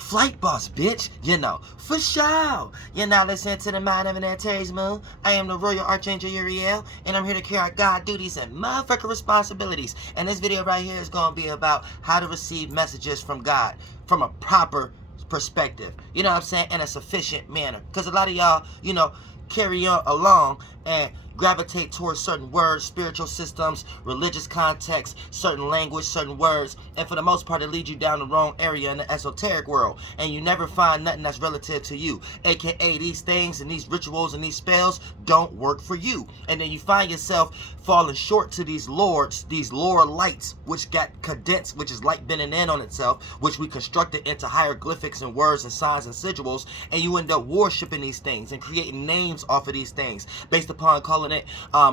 Flight boss, bitch. You know, for sure. You're now listening to the Mind of an Antares Moon. I am the Royal Archangel Uriel, and I'm here to carry out God duties and motherfucking responsibilities. And this video right here is going to be about how to receive messages from God from a proper perspective. You know what I'm saying? In a sufficient manner. Because a lot of y'all, you know, carry on along and gravitate towards certain words, spiritual systems, religious contexts, certain language, certain words, and for the most part it leads you down the wrong area in the esoteric world, and you never find nothing that's relative to you, aka these things and these rituals and these spells don't work for you, and then you find yourself falling short to these lords, these lower lights, which got condensed, which is light bending in on itself, which we constructed into hieroglyphics and words and signs and sigils, and you end up worshiping these things and creating names off of these things based upon calling it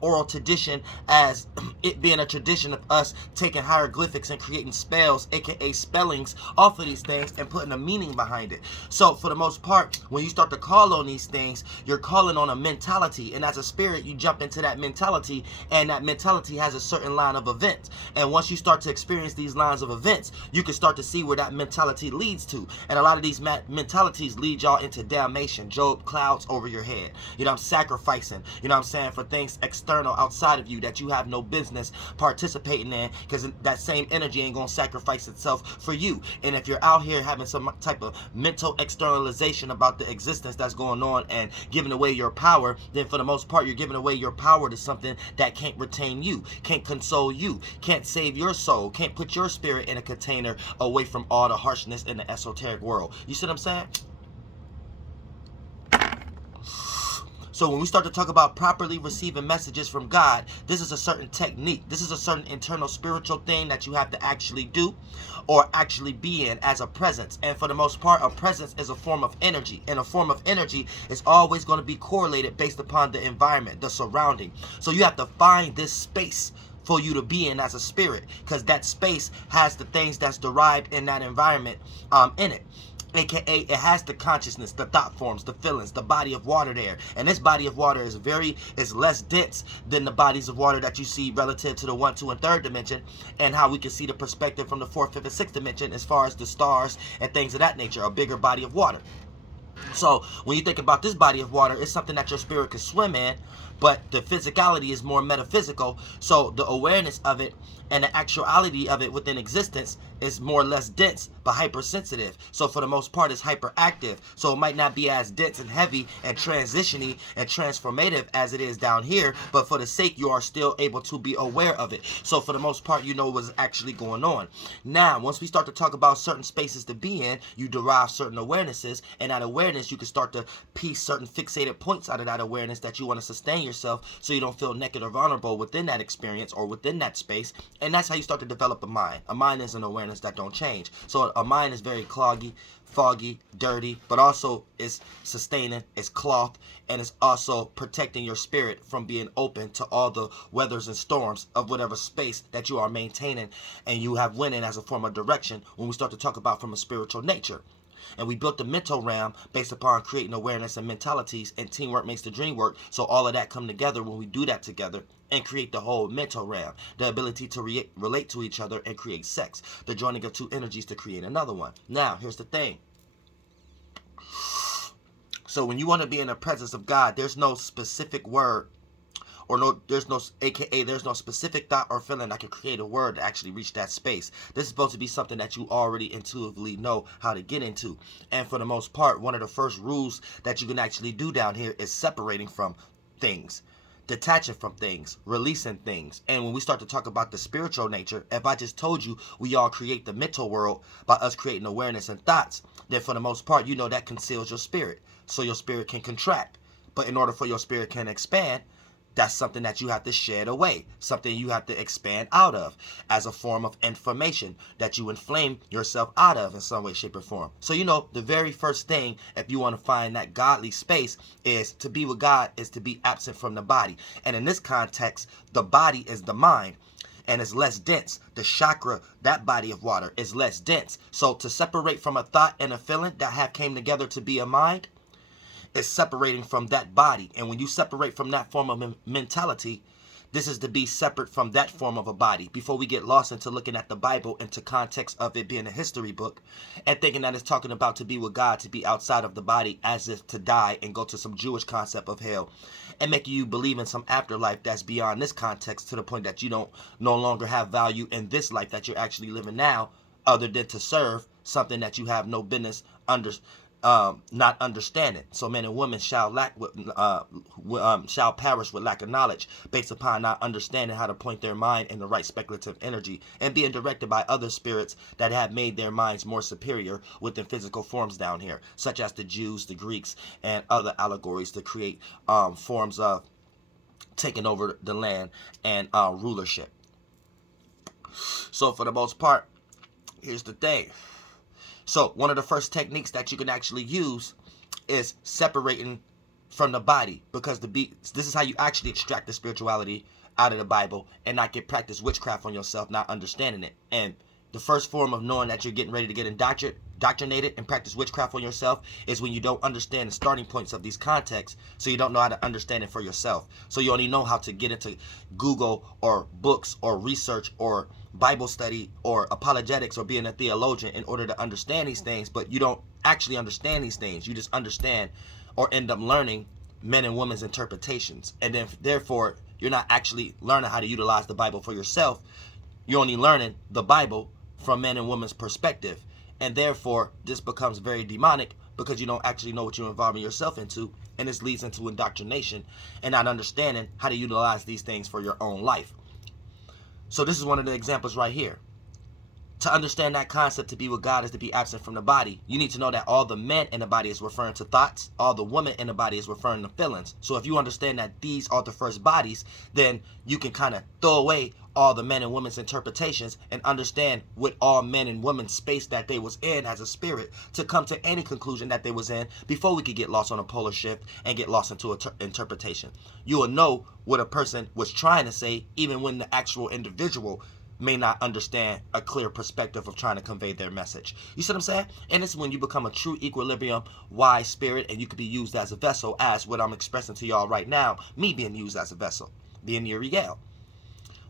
oral tradition, as it being a tradition of us taking hieroglyphics and creating spells, aka spellings, off of these things and putting a meaning behind it. So for the most part, when you start to call on these things, you're calling on a mentality, and as a spirit you jump into that mentality, and that mentality has a certain line of events, and once you start to experience these lines of events, you can start to see where that mentality leads to, and a lot of these mentalities lead y'all into damnation, Job, clouds over your head. You know, I'm sacrificing, you know what I'm saying, for things external outside of you that you have no business participating in, because that same energy ain't gonna sacrifice itself for you. And if you're out here having some type of mental externalization about the existence that's going on and giving away your power, then for the most part you're giving away your power to something that can't retain you, can't console you, can't save your soul, can't put your spirit in a container away from all the harshness in the esoteric world. You see what I'm saying? So when we start to talk about properly receiving messages from God, this is a certain technique. This is a certain internal spiritual thing that you have to actually do or actually be in as a presence. And for the most part, a presence is a form of energy. And a form of energy is always going to be correlated based upon the environment, the surrounding. So you have to find this space for you to be in as a spirit, because that space has the things that's derived in that environment in it. AKA it has the consciousness, the thought forms, the feelings, the body of water there. And this body of water is less dense than the bodies of water that you see relative to the 1, 2, and 3rd dimension, and how we can see the perspective from the 4th, 5th, and 6th dimension as far as the stars and things of that nature, a bigger body of water. So when you think about this body of water, it's something that your spirit could swim in, but the physicality is more metaphysical. So the awareness of it and the actuality of it within existence is more or less dense, but hypersensitive. So for the most part, it's hyperactive. So it might not be as dense and heavy and transition-y and transformative as it is down here, but for the sake, you are still able to be aware of it. So for the most part, you know what's actually going on. Now, once we start to talk about certain spaces to be in, you derive certain awarenesses, and that awareness, you can start to piece certain fixated points out of that awareness that you want to sustain yourself so you don't feel naked or vulnerable within that experience or within that space. And that's how you start to develop a mind. A mind is an awareness that don't change. So a mind is very cloggy, foggy, dirty, but also is sustaining, it's cloth, and it's also protecting your spirit from being open to all the weathers and storms of whatever space that you are maintaining and you have went in as a form of direction when we start to talk about from a spiritual nature. And we built the mental realm based upon creating awareness and mentalities, and teamwork makes the dream work. So all of that come together when we do that together and create the whole mental realm, the ability to relate to each other and create sex, the joining of two energies to create another one. Now, here's the thing. So when you want to be in the presence of God, there's no specific word, or there's no specific thought or feeling that can create a word to actually reach that space. This is supposed to be something that you already intuitively know how to get into. And for the most part, one of the first rules that you can actually do down here is separating from things, detaching from things, releasing things. And when we start to talk about the spiritual nature, if I just told you we all create the mental world by us creating awareness and thoughts, then for the most part, you know that conceals your spirit. So your spirit can contract. But in order for your spirit can expand, that's something that you have to shed away, something you have to expand out of as a form of information that you inflame yourself out of in some way, shape, or form. So, you know, the very first thing, if you want to find that godly space, is to be with God, is to be absent from the body. And in this context, the body is the mind, and it's less dense. The chakra, that body of water, is less dense. So to separate from a thought and a feeling that have came together to be a mind, is separating from that body. And when you separate from that form of mentality, This is to be separate from that form of a body before we get lost into looking at the Bible into context of it being a history book and thinking that it's talking about to be with God, to be outside of the body as if to die and go to some Jewish concept of hell and making you believe in some afterlife that's beyond this context to the point that you don't no longer have value in this life that you're actually living now other than to serve something that you have no business not understanding. So men and women shall perish with lack of knowledge, based upon not understanding how to point their mind in the right speculative energy and being directed by other spirits that have made their minds more superior within physical forms down here, such as the Jews, the Greeks, and other allegories to create forms of taking over the land and rulership. So for the most part, here's the thing. So one of the first techniques that you can actually use is separating from the body, because this is how you actually extract the spirituality out of the Bible and not get practice witchcraft on yourself, not understanding it. And the first form of knowing that you're getting ready to get indoctrinated and practice witchcraft on yourself is when you don't understand the starting points of these contexts, so you don't know how to understand it for yourself. So you only know how to get into Google or books or research or Bible study or apologetics or being a theologian in order to understand these things, but you don't actually understand these things. You just understand or end up learning men and women's interpretations, and then therefore you're not actually learning how to utilize the Bible for yourself. You're only learning the Bible from men and women's perspective, and therefore this becomes very demonic because you don't actually know what you're involving yourself into, and this leads into indoctrination and not understanding how to utilize these things for your own life. So this is one of the examples right here. To understand that concept, to be with God is to be absent from the body, you need to know that all the men in the body is referring to thoughts, all the women in the body is referring to feelings. So if you understand that these are the first bodies, then you can kind of throw away all the men and women's interpretations and understand what all men and women's space that they was in as a spirit to come to any conclusion that they was in before we could get lost on a polar shift and get lost into interpretation. You will know what a person was trying to say even when the actual individual may not understand a clear perspective of trying to convey their message. You see what I'm saying? And it's when you become a true equilibrium, wise spirit, and you can be used as a vessel, as what I'm expressing to y'all right now, me being used as a vessel, being the Uriel.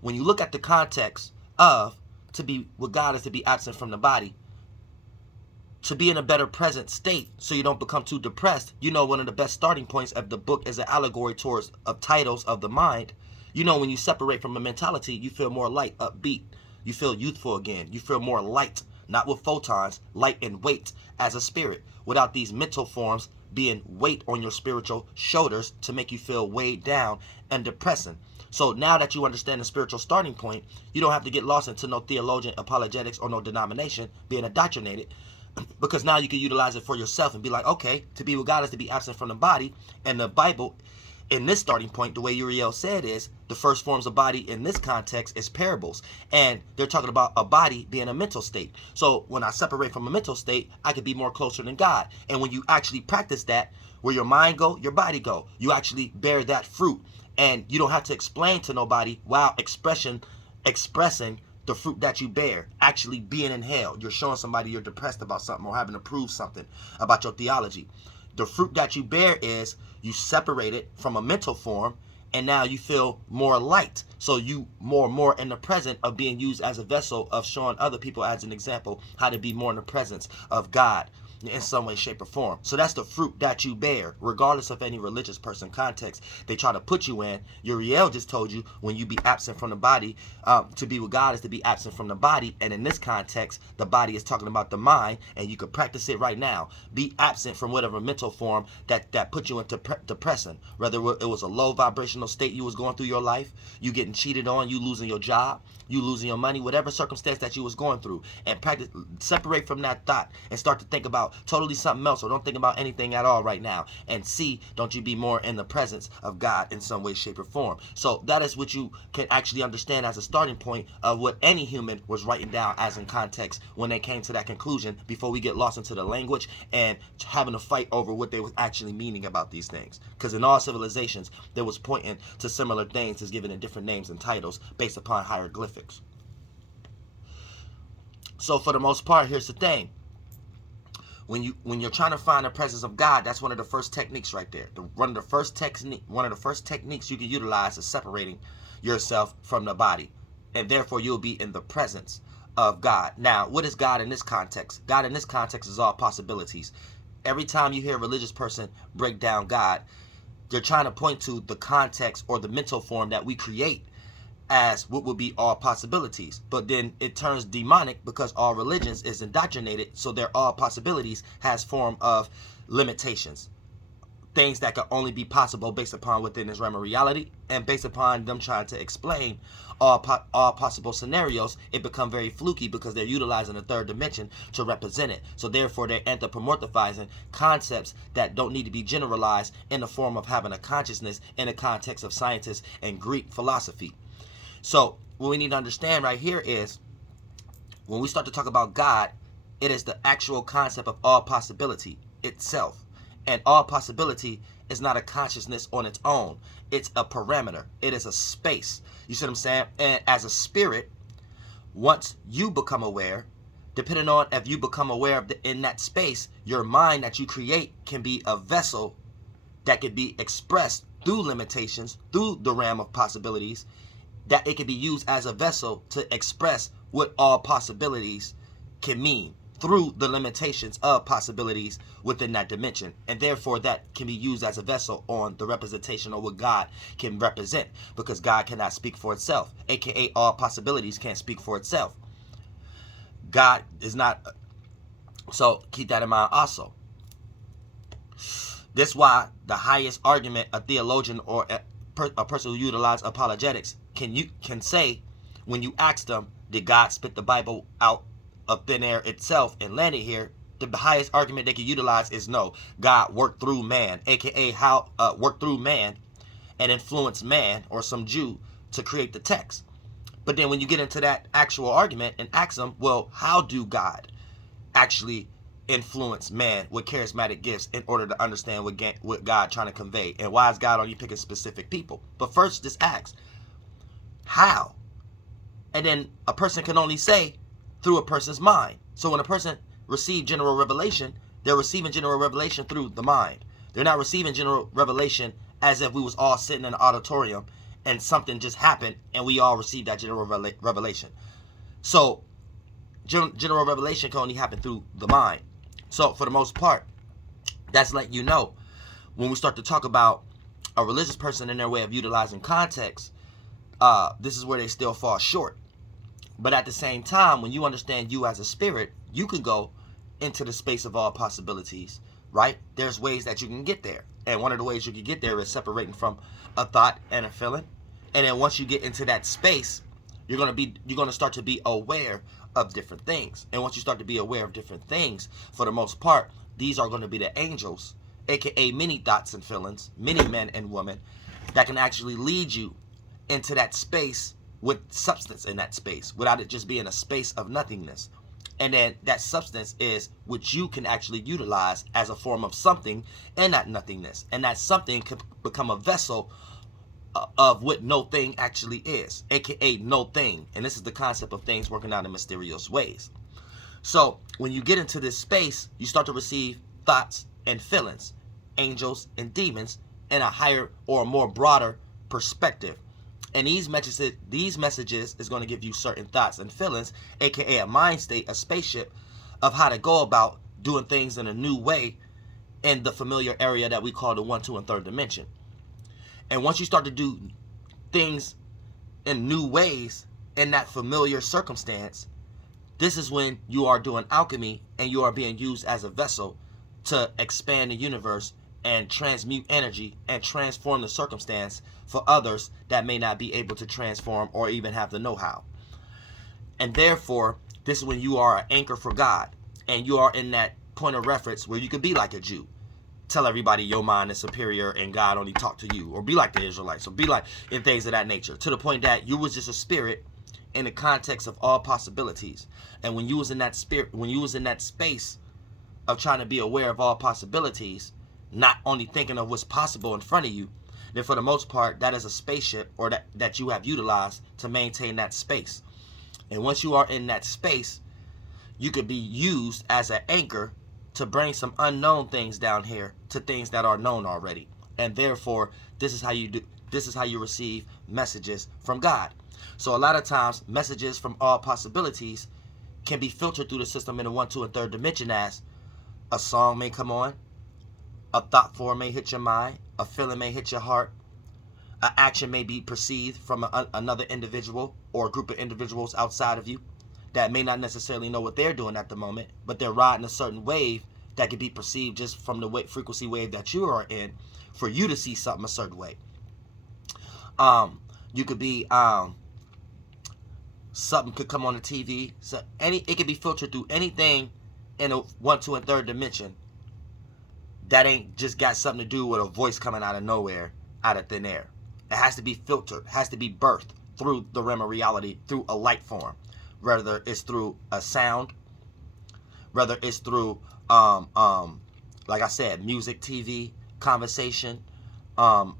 When you look at the context of to be with God is to be absent from the body, to be in a better present state so you don't become too depressed, you know one of the best starting points of the book is an allegory towards of titles of the mind. You know, when you separate from a mentality, you feel more light, upbeat. You feel youthful again. You feel more light, not with photons, light and weight as a spirit, without these mental forms being weight on your spiritual shoulders to make you feel weighed down and depressing. So now that you understand the spiritual starting point, you don't have to get lost into no theologian, apologetics, or no denomination being indoctrinated, because now you can utilize it for yourself and be like, okay, to be with God is to be absent from the body, and the Bible in this starting point, the way Uriel said is, the first forms of body in this context is parables. And they're talking about a body being a mental state. So when I separate from a mental state, I could be more closer than God. And when you actually practice that, where your mind go, your body go. You actually bear that fruit. And you don't have to explain to nobody while expressing the fruit that you bear, actually being in hell. You're showing somebody you're depressed about something or having to prove something about your theology. The fruit that you bear is you separate it from a mental form, and now you feel more light. So you more in the present of being used as a vessel of showing other people as an example how to be more in the presence of God in some way, shape, or form. So that's the fruit that you bear, regardless of any religious person context they try to put you in. Uriel just told you when you be absent from the body, to be with God is to be absent from the body. And in this context, the body is talking about the mind, and you could practice it right now. Be absent from whatever mental form that put you into depression. Whether it was a low vibrational state you was going through your life, you getting cheated on, you losing your job, you losing your money, whatever circumstance that you was going through, and practice, separate from that thought and start to think about totally something else, or don't think about anything at all right now, and see, don't you be more in the presence of God in some way, shape, or form. So that is what you can actually understand as a starting point of what any human was writing down as in context when they came to that conclusion, before we get lost into the language and having a fight over what they was actually meaning about these things. Because in all civilizations, they was pointing to similar things as given in different names and titles based upon hieroglyphics. So for the most part, here's the thing. When you're trying to find the presence of God, that's one of the first techniques right there. One of the first techniques you can utilize is separating yourself from the body, and therefore you'll be in the presence of God. Now, what is God in this context? God in this context is all possibilities. Every time you hear a religious person break down God, they're trying to point to the context or the mental form that we create as what would be all possibilities. But then it turns demonic because all religions is indoctrinated, so their all possibilities has form of limitations. Things that can only be possible based upon within this realm of reality, and based upon them trying to explain all possible scenarios, it become very fluky because they're utilizing the third dimension to represent it. So therefore they're anthropomorphizing concepts that don't need to be generalized in the form of having a consciousness in the context of scientists and Greek philosophy. So what we need to understand right here is when we start to talk about God, it is the actual concept of all possibility itself. And all possibility is not a consciousness on its own. It's a parameter. It is a space. You see what I'm saying? And as a spirit, once you become aware, depending on if you become aware of in that space, your mind that you create can be a vessel that could be expressed through limitations, through the realm of possibilities, that it can be used as a vessel to express what all possibilities can mean through the limitations of possibilities within that dimension. And therefore that can be used as a vessel on the representation of what God can represent, because God cannot speak for itself, aka all possibilities can't speak for itself. God is not. So keep that in mind also. This is why the highest argument a theologian or a person who utilizes apologetics can say, when you ask them, did God spit the Bible out of thin air itself and landed here? The highest argument they can utilize is no. God worked through man, aka how worked through man and influenced man or some Jew to create the text. But then when you get into that actual argument and ask them, well, how do God actually influence man with charismatic gifts in order to understand what God trying to convey? And why is God only picking specific people? But first, just ask, how? And then a person can only say through a person's mind. So when a person receives general revelation, they're receiving general revelation through the mind. They're not receiving general revelation as if we was all sitting in an auditorium and something just happened and we all received that general revelation. So general revelation can only happen through the mind. So for the most part, that's letting you know, when we start to talk about a religious person and their way of utilizing context, this is where they still fall short. But at the same time, when you understand you as a spirit, you can go into the space of all possibilities, right? There's ways that you can get there. And one of the ways you can get there is separating from a thought and a feeling. And then once you get into that space, you're going to start to be aware of different things. And once you start to be aware of different things, for the most part, these are going to be the angels, aka many thoughts and feelings, many men and women, that can actually lead you into that space with substance in that space, without it just being a space of nothingness. And then that substance is what you can actually utilize as a form of something in that nothingness. And that something could become a vessel of what no thing actually is, aka no thing. And this is the concept of things working out in mysterious ways. So when you get into this space, you start to receive thoughts and feelings, angels and demons, in a higher or more broader perspective. And these messages is going to give you certain thoughts and feelings, aka a mind state, a spaceship of how to go about doing things in a new way in the familiar area that we call the 1, 2, and 3rd dimension. And once you start to do things in new ways in that familiar circumstance, this is when you are doing alchemy and you are being used as a vessel to expand the universe and transmute energy and transform the circumstance for others that may not be able to transform or even have the know-how. And therefore, this is when you are an anchor for God, and you are in that point of reference where you could be like a Jew. Tell everybody your mind is superior and God only talk to you, or be like the Israelites, or be like in things of that nature, to the point that you was just a spirit in the context of all possibilities. And when you was in that spirit, when you was in that space of trying to be aware of all possibilities, not only thinking of what's possible in front of you, then for the most part, that is a spaceship, or that you have utilized to maintain that space. And once you are in that space, you could be used as an anchor to bring some unknown things down here to things that are known already. And therefore, this is how you receive messages from God. So a lot of times, messages from all possibilities can be filtered through the system in the 1, 2, and 3rd dimension, as a song may come on, a thought form may hit your mind, a feeling may hit your heart, an action may be perceived from another individual or a group of individuals outside of you that may not necessarily know what they're doing at the moment, but they're riding a certain wave that can be perceived just from the frequency wave that you are in for you to see something a certain way. You could be something could come on the TV. So it could be filtered through anything in a 1, 2, and 3rd dimension that ain't just got something to do with a voice coming out of nowhere, out of thin air. It has to be filtered, has to be birthed through the realm of reality, through a light form. Whether it's through a sound, whether it's through, like I said, music, TV, conversation, a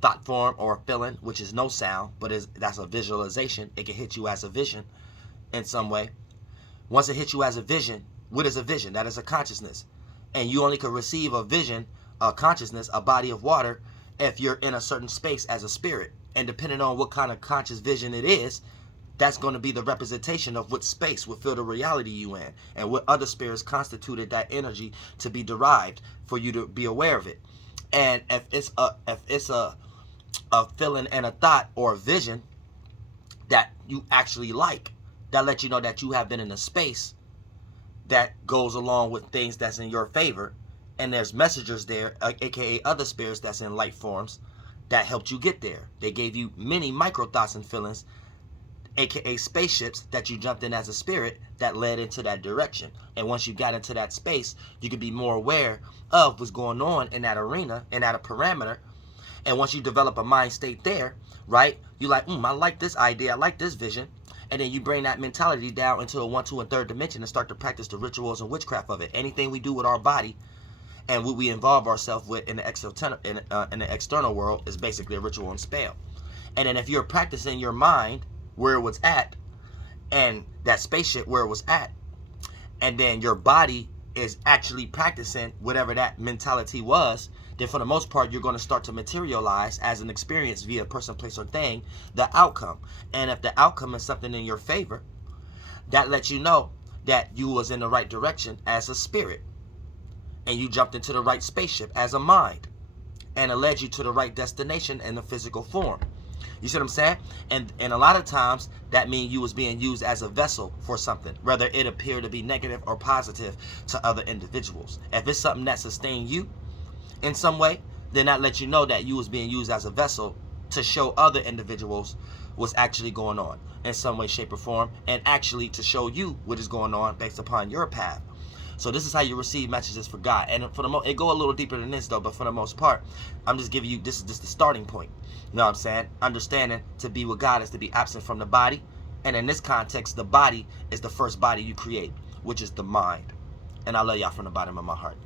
thought form or a feeling, which is no sound, but that's a visualization. It can hit you as a vision in some way. Once it hits you as a vision, what is a vision? That is a consciousness. And you only can receive a vision, a consciousness, a body of water, if you're in a certain space as a spirit. And depending on what kind of conscious vision it is, that's going to be the representation of what space, what field of reality you in, and what other spirits constituted that energy to be derived for you to be aware of it. And if it's a feeling and a thought or a vision that you actually like, that lets you know that you have been in a space that goes along with things that's in your favor, and there's messengers there, aka other spirits that's in light forms, that helped you get there. They gave you many micro thoughts and feelings, aka spaceships, that you jumped in as a spirit that led into that direction. And once you got into that space, you could be more aware of what's going on in that arena and at a parameter. And once you develop a mind state there, right, you're like, I like this idea, I like this vision. And then you bring that mentality down into a 1, 2, and 3rd dimension and start to practice the rituals and witchcraft of it. Anything we do with our body and what we involve ourselves with in the external world is basically a ritual and spell. And then if you're practicing your mind where it was at, and that spaceship where it was at, and then your body is actually practicing whatever that mentality was, then for the most part, you're going to start to materialize as an experience via person, place, or thing, the outcome. And if the outcome is something in your favor, that lets you know that you was in the right direction as a spirit, and you jumped into the right spaceship as a mind, and it led you to the right destination in the physical form. You see what I'm saying? And a lot of times that means you was being used as a vessel for something, whether it appeared to be negative or positive to other individuals. If it's something that sustained you in some way, then that lets you know that you was being used as a vessel to show other individuals what's actually going on in some way, shape, or form, and actually to show you what is going on based upon your path. So this is how you receive messages from God. And for the it go a little deeper than this though, but for the most part, I'm just giving you, this is just the starting point. You know what I'm saying? Understanding to be with God is to be absent from the body. And in this context, the body is the first body you create, which is the mind. And I love y'all from the bottom of my heart.